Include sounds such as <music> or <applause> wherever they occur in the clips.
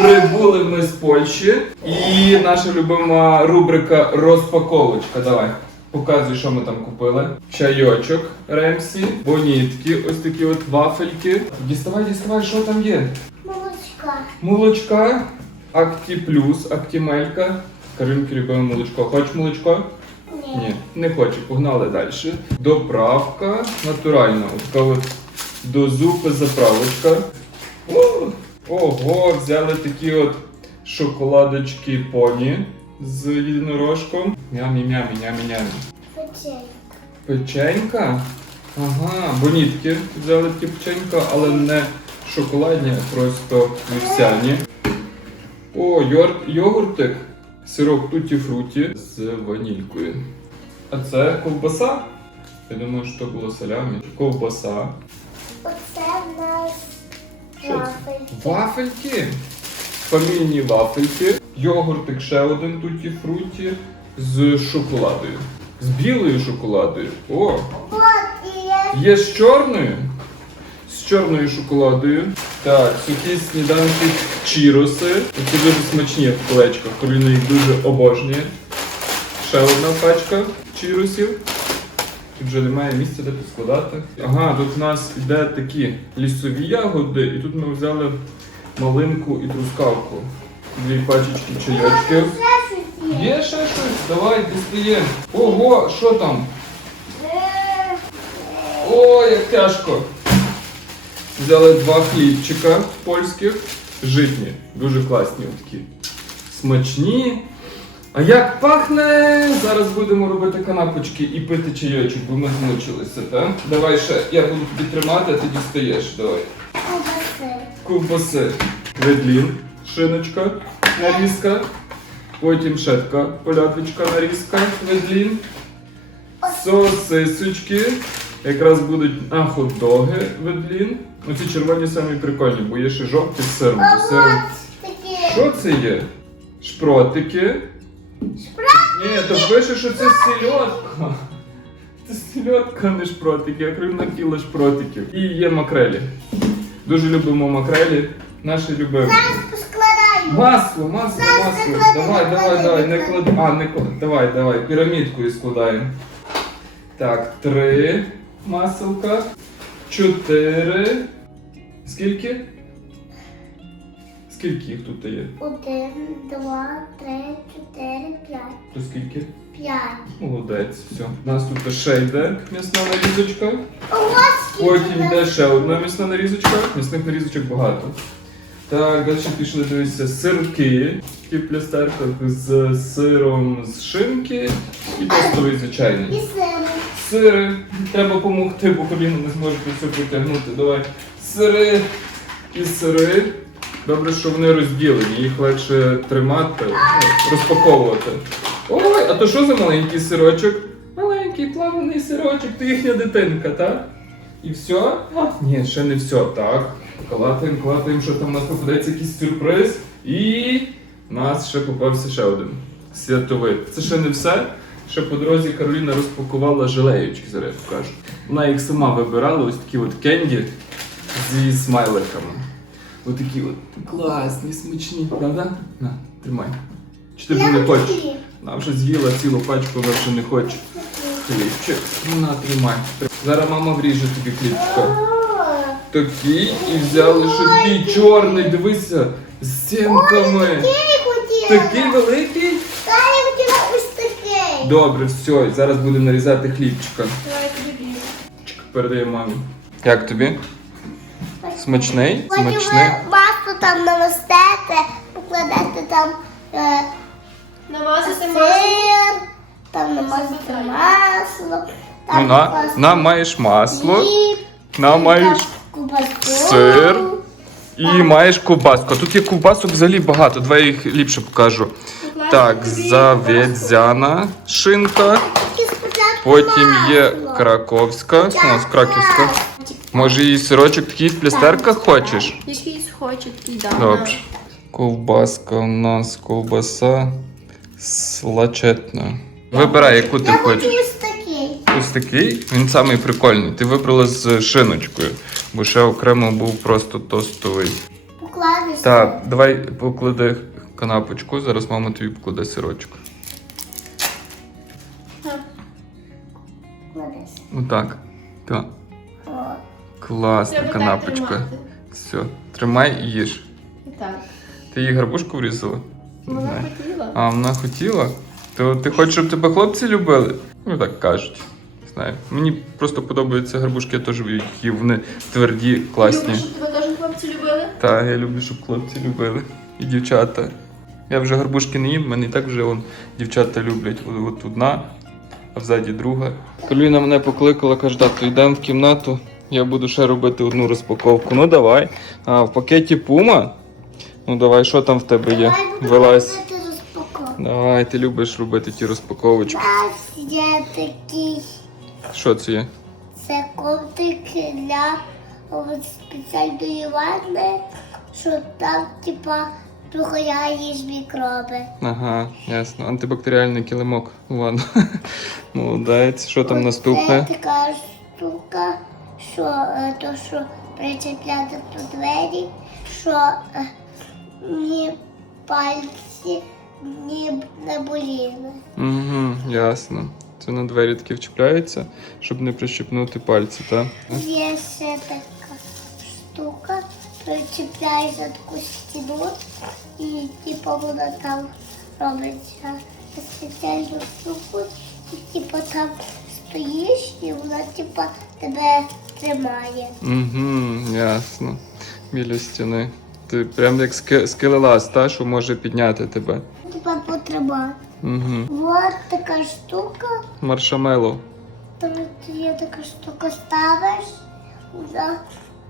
Прибули ми з Польщі. І наша любима рубрика розпаковочка. Давай. Показуй, що ми там купили. Чайочок Ремсі, бонітки, ось такі от вафельки. Діставай, діставай, що там є? Молочка. Молочка, Акті Плюс, Актімелька. Каринки любимо молочко. Хочеш молочко? Ні, не хочу, погнали далі. Доправка натуральна. Ось така от до зупи заправочка. Ого, взяли такі от шоколадочки поні з єдинорожком. Мямі, мямі, мямі, мямі. Печенька. Печенька? Ага, бонітки взяли такі печенька, але не шоколадні, а просто вівсяні. О, йогуртик, сирок туті фруті з ванількою. А це ковбаса? Я думаю, що було салямі. Ковбаса. Що це? вафельки. Фамільні вафельки. Йогуртик ще один туті фруті з шоколадою. З білою шоколадою. О! От є Є з чорною. З чорною шоколадою. Так, сухі сніданки чіроси. Це дуже смачні в колечках. Кароліна їх дуже обожнює. Ще одна пачка чіросів. Тут вже немає місця, де поскладати. Ага, тут у нас йде такі лісові ягоди, і тут ми взяли малинку і трускавку. Дві пачечки щось є. Ще щось? Давай, дістаємо. Ого, що там? О, як тяжко. Взяли два хлібчика польських, житні, дуже класні такі. Смачні. А як пахне! Зараз будемо робити канапочки і пити чайочок, бо ми змучилися, так? Давай ще, я буду тобі тримати, а ти дістаєш. Давай. ковбаси. Ковбаси. Ведлін, шиночка, нарізка. Потім шетка, поляточка, нарізка, ведлін. Сосисочки. Якраз будуть на хот-доги ведлін. Оці червоні самі прикольні, бо є ще жовті з сиром. Сиром. Що це є? Шпротики. Ні, то пише, що це сільотка. Це сільотка, не шпротики. Крив хотіла шпротиків. І є макрелі. Дуже любимо макрелі. Наші любимо. Зараз поскладаю. Масло, масло, Зараз масло. клади, Давай, давай, давай, не не клади. клади. А, не клади. Давай, давай, пірамідкою складаємо. Так, три маселка. Чотири. Скільки? Скільки їх тут є? Один, два, три, чотири, п'ять. То скільки? П'ять. Молодець, все. У нас тут ще йде м'ясна нарізочка. Ого, скільки Потім йде ще одна м'ясна нарізочка. М'ясних нарізочок багато. Так, далі пішли дивитися сирки. Такі в плястерках з сиром з шинки і тостовий І звичайний. сири. Сири. Треба допомогти, бо коліно не зможете все потягнути. Давай. Сири і сири. Добре, що вони розділені, їх легше тримати, ну, розпаковувати. Ой, а то що за маленький сирочок? Маленький плаваний сирочок, то їхня дитинка, так? І все? А, ні, ще не все. Так. Калатаємо, калатаємо, що там у нас попадеться якийсь сюрприз. І у нас ще попався ще один. Святовий. Це ще не все. Ще по дорозі Кароліна розпакувала желеючки, зараз я покажу. Вона їх сама вибирала, ось такі от кенді зі смайликами. Ось такі от класні, смачні, правда? На, тримай. Чи ти вже не хочеш? Вона вже з'їла цілу пачку, вона вже не хоче. Хлібчик. Ну на, тримай. Зараз мама вріже тобі хлібчика. Такий і взяли ще такий чорний, дивися, з сімками. Такий великий. Та я хотіла ось такий. Добре, все, зараз будемо нарізати хлібчика. Давай тобі. Мамі. Як тобі? Смачний? Потім ви масло там навестете, покладете там е, Намазати масло. сир, там намазати масло, Ну, там на, нам маєш масло, хліб, нам маєш сир. і маєш ковбаску. Тут є ковбасок взагалі багато, давай я їх ліпше покажу. Так, заведзяна шинка, спочатку потім є масло. краковська, ну, з краківська. Може і сирочок такий в плястерках хочеш? Якийсь хоче такий, да. Добре. Ковбаска у нас, ковбаса слачетна. Вибирай, яку ти Я хочу хочеш. ось такий. Ось такий, він самий прикольний. Ти вибрала з шиночкою, бо ще окремо був просто тостовий. покладеш. Так, давай поклади канапочку, зараз мама тобі покладе сирочок. Кладеш. Отак. Так. Класна Треба так канапочка. тримати. Все, тримай і їж. І так. Ти їй гарбушку врізала? Вона знаю. хотіла. А вона хотіла? То ти хочеш, щоб тебе хлопці любили? Ну так кажуть. Знаю. Мені просто подобаються гарбушки, я теж люблю, які вони тверді, класні. Любиш, щоб тебе теж хлопці любили? Так, я люблю, щоб хлопці любили. І дівчата. Я вже гарбушки не їм, мене і так вже вон, дівчата люблять. От, от одна, а взаді друга. Кароліна мене покликала, каже, тату, йдемо в кімнату. Я буду ще робити одну розпаковку. Ну давай. А в пакеті Пума. Ну давай, що там в тебе є? Вилазь. Давай, ти любиш робити ті розпаковочки. У нас є такий, Що це є? це ковтик для спеціальної ванни, що там, типа, проганяєш мікроби. Ага, ясно. Антибактеріальний килимок ванну. <laughs> Молодець. Що там наступне? така штука, що е, то, що причепляти до двері, що е, ні пальці ні не боліли. Угу, ясно. Це на двері таки вчіпляється, щоб не прищепнути пальці, так? Є ще така штука, причепляєш за таку стіну і типу вона там робиться спеціальну штуку, і типу там стоїш і вона типу тебе тримає. Угу, ясно. Біля стіни. Ти прям як ски- скелелаз, та, що може підняти тебе. Типа потримати. Угу. Вот така штука, Маршамело. там є така штука ставиш, вона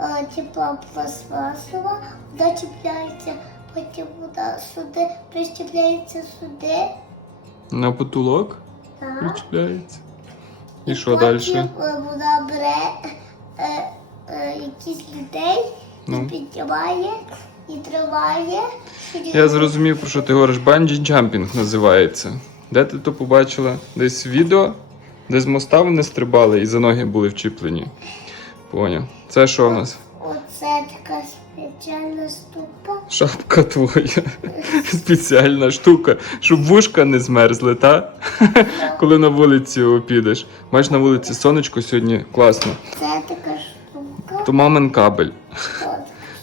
е, типа пластмасова, вона чіпляється, потім вона сюди, прищепляється сюди. На потолок Так. причіпляється. І що далі? е, вона бере е, е, якісь людей Ну. і і триває. Я зрозумів, про що ти говориш. Банджі джампінг називається. Де ти то побачила? Десь відео, де з моста вони стрибали і за ноги були вчіплені. Поняв. Це що в нас? Оце така спеціальна штука. Шапка твоя. Спеціальна штука, щоб вушка не змерзли, та? Коли на вулиці підеш. Бачиш, на вулиці сонечко сьогодні класно. Це така штука. То мамин кабель,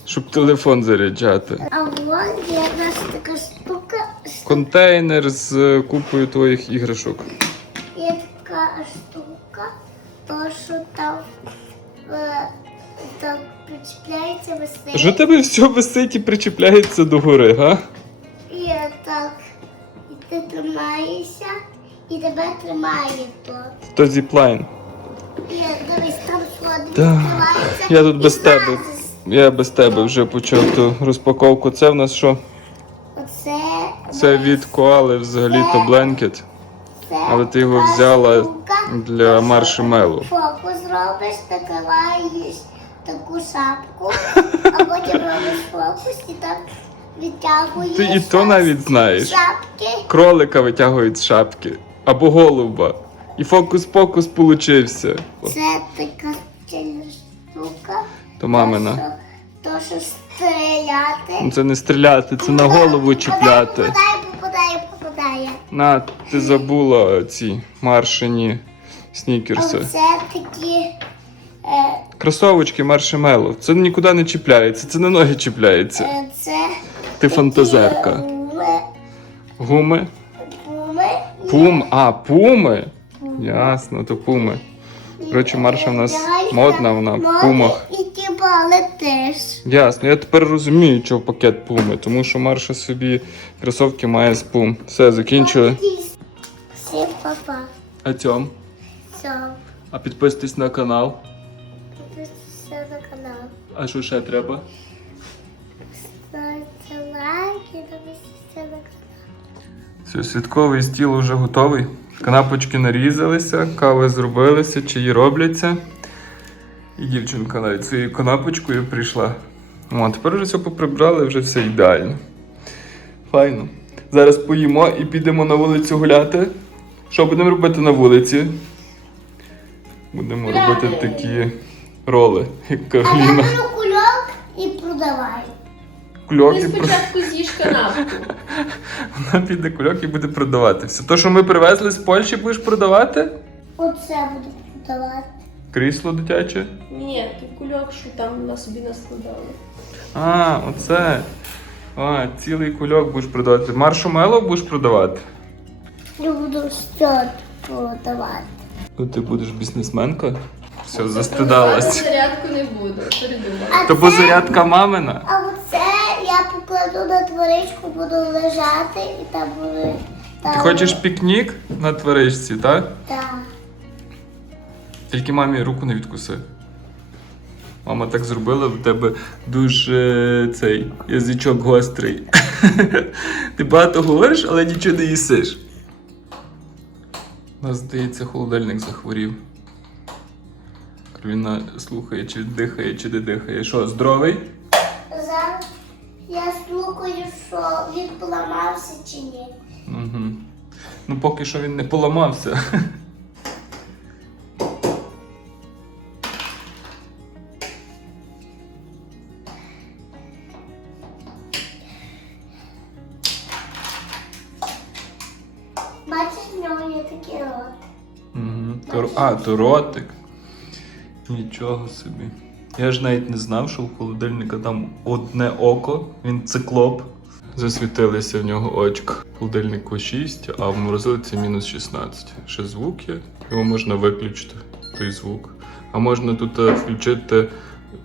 щоб телефон заряджати. А вон є в нас така штука. Контейнер з е, купою твоїх іграшок. Є така штука, то що там, там причіпляється висить. Що тебе все висить і причіпляється до гори, га? І так, і ти тримаєшся, і тебе тримає то. То зіплайн. І дивись, там сходи Так. відкриваються. Я тут і без тебе. зразу Я без тебе вже почав ту розпаковку. Це в нас що? Оце, Це від коали взагалі-то бленкет, але ти його взяла для маршмелу. Фокус робиш, накриваєш таку шапку, а <laughs> потім робиш фокус і так відтягуєш. Ти і то навіть знаєш. Шапки. Кролика витягують з шапки або голуба. І фокус-покус получився. Це така штука. То мамина. То, що- то, що стріляти. Ну, Це не стріляти, це на голову чіпляти. Попадає, попадає, попадає. На, ти забула ці маршині снікерси. Це такі. Е, Кросовочки маршмеллоу. Це нікуди не чіпляється, це на ноги чіпляється. е, це Ти фантазерка. е, Гуми? Пуми. Пум. А, пуми. Ясно, то пуми. Коротше, Марша в нас модна, вона в пумах. І типа летиш. Ясно, я тепер розумію, чого пакет пуми, тому що Марша собі кросовки має з пум. Все, закінчили. Всім папа. А цьом? Все. А підписуйтесь на канал. А що ще треба? Ставте лайк і на канал. Все, святковий стіл вже готовий. Канапочки нарізалися, кави зробилися, чаї робляться. І дівчинка навіть своєю канапочкою прийшла. О, тепер вже все поприбрали, вже все ідеально. Файно. Зараз поїмо і підемо на вулицю гуляти. Що будемо робити на вулиці? Будемо робити такі роли, як А я Кароліна. беру кульок і продавай. кульок Ти і про- спочатку з'їж канапку. <laughs> вона піде кульок і буде продавати. Все. То, що ми привезли з Польщі, будеш продавати? Оце буду продавати. Крісло дитяче. Ні, ти кульок, що там на собі наскладали. А, оце. А, цілий кульок будеш продавати. Маршмеллоу будеш продавати? Я буду все продавати. Ну ти будеш бізнесменка? Все, застидалась. зарядку не буду, передумай. А То бо зарядка мамина. А оце я покладу на творичку, буду лежати і там буду. Там, Ти хочеш пікнік на тваричці, так? Так. Тільки мамі руку не відкуси. Мама так зробила, в тебе дуже е, цей язичок гострий. <laughs> Ти багато говориш, але нічого не їсиш. У нас, здається, холодильник захворів. Кароліна слухає, чи дихає, чи не дихає. Що, здоровий? Зараз я слухаю, що він поламався чи ні. Угу. Ну, поки що він не поламався. Бачиш, в нього є такий рот. Угу. А, то ротик. Нічого собі. Я ж навіть не знав, що в холодильника там одне око, він циклоп. Засвітилися в нього очка. В холодильнику 6, а в морозилиці мінус 16. Ще звук є, його можна виключити, той звук. А можна тут е, включити,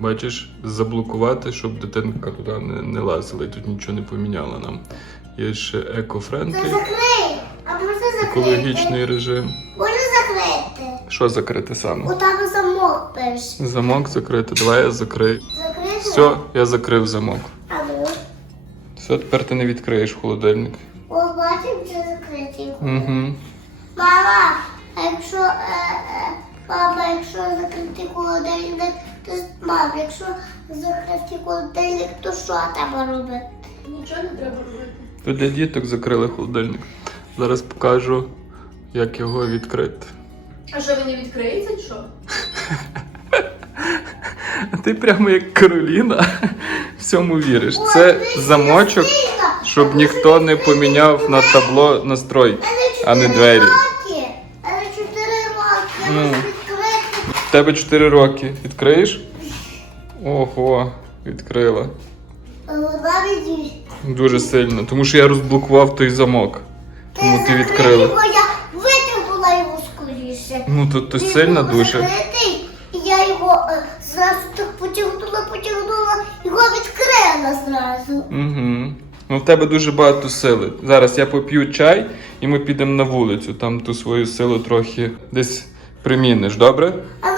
бачиш, заблокувати, щоб дитинка туди не, не лазила і тут нічого не поміняло нам. Є ще еко-френдлі, екологічний режим. Можна закрити. Що закрити саме? У там замок пише. Замок закрити. Давай я закрию. Закрити? Все, я закрив замок. А ну. Все, тепер ти не відкриєш холодильник. О, бачимо, це закритий. Угу. Мама, а якщо, е, е, мама, якщо закритий холодильник, то мам, якщо закритий холодильник, то що треба робити? Нічого не треба робити. То для діток закрили холодильник. Зараз покажу, як його відкрити. А що він не відкриється, чи що? <laughs> А ти прямо як Кароліна всьому віриш. Це замочок, щоб ніхто не поміняв на табло настрой, а не двері. роки. Але 4 роки. Я Ну. В тебе 4 роки. Відкриєш? Ого, відкрила. Дуже сильно, тому що я розблокував той замок. Тому ти відкрила. Я витягнула його скоріше. Ну то, то сильно дуже. закритий, і я його е, зразу так потягнула, потягнула, його відкрила зразу. Угу. Ну в тебе дуже багато сили. Зараз я поп'ю чай і ми підемо на вулицю. Там ту свою силу трохи десь приміниш, добре? А